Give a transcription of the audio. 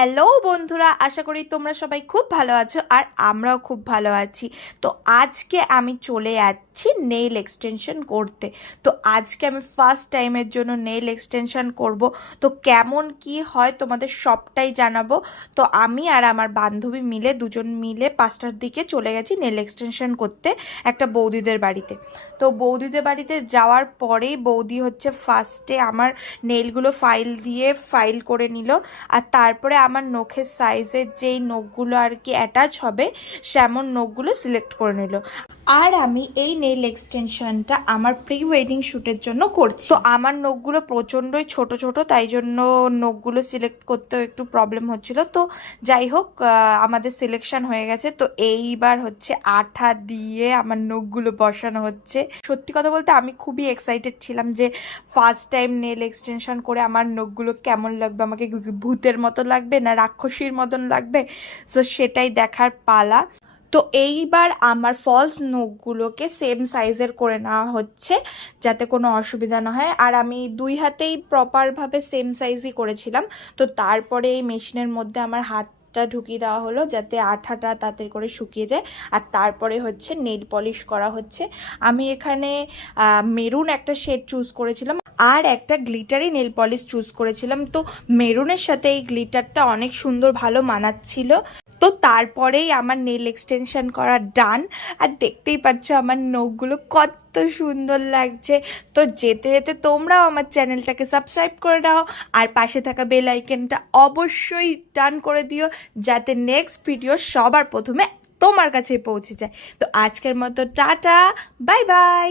Hello বন্ধুরা, আশা করি তোমরা সবাই খুব ভালো আছো আর আমরাও খুব ভালো আছি। তো আজকে আমি চলে যাচ্ছি নেইল এক্সটেনশন করতে। তো আজকে আমি ফার্স্ট টাইমের জন্য নেইল এক্সটেনশন করব। তো কেমন কি হয় তোমাদের সবটাই জানাবো। তো আমি আর আমার বান্ধবী মিলে দুজন মিলে 5টার দিকে চলে গেছি নেইল এক্সটেনশন করতে একটা বৌদিদের বাড়িতে। তো বৌদিদের বাড়িতে যাওয়ার পরেই বৌদি হচ্ছে ফার্স্টে আমার নেইলগুলো ফাইল করে নিল। আর তারপরে আমার নখের সাইজের যেই নখগুলো আর কি অ্যাটাচ হবে সেমন নখগুলো সিলেক্ট করে নিল। আর আমি এই নেইল এক্সটেনশনটা আমার প্রি ওয়েডিং শ্যুটের জন্য করছি। তো আমার নখগুলো প্রচণ্ডই ছোট ছোট, তাই জন্য নখগুলো সিলেক্ট করতেও একটু প্রবলেম হচ্ছিল। তো যাই হোক, আমাদের সিলেকশন হয়ে গেছে। তো এইবার হচ্ছে আঠা দিয়ে আমার নখগুলো বসানো হচ্ছে। সত্যি কথা বলতে আমি খুবই এক্সাইটেড ছিলাম যে ফার্স্ট টাইম নেল এক্সটেনশন করে আমার নখগুলো কেমন লাগবে, আমাকে ভূতের মতো লাগবে না রাক্ষসীর মতন লাগবে। তো সেটাই দেখার পালা। তো এইবার আমার ফলস নখগুলোকে সেম সাইজের করে নেওয়া হচ্ছে যাতে কোনো অসুবিধা না হয়। আর আমি দুই হাতেই প্রপারভাবে সেম সাইজই করেছিলাম। তো তারপরে এই মেশিনের মধ্যে আমার হাতটা ঢুকিয়ে দেওয়া হলো যাতে আঠাটা তাড়াতাড়ি করে শুকিয়ে যায়। আর তারপরে হচ্ছে নেল পলিশ করা হচ্ছে। আমি এখানে মেরুন একটা শেড চুজ করেছিলাম আর একটা গ্লিটারি নেল পলিশ চুজ করেছিলাম। তো মেরুনের সাথে এই গ্লিটারটা অনেক সুন্দর ভালো মানাচ্ছিল। তো তারপরেই আমার নেল এক্সটেনশন করা ডান। আর দেখতেই পাচ্ছ আমার নখগুলো কত সুন্দর লাগছে। তো যেতে যেতে তোমরাও আমার চ্যানেলটাকে সাবস্ক্রাইব করে দাও আর পাশে থাকা বেল আইকনটা অবশ্যই টান করে দিও যাতে নেক্সট ভিডিও সবার প্রথমে তোমার কাছে পৌঁছে যায়। তো আজকের মতো টাটা, বাই বাই।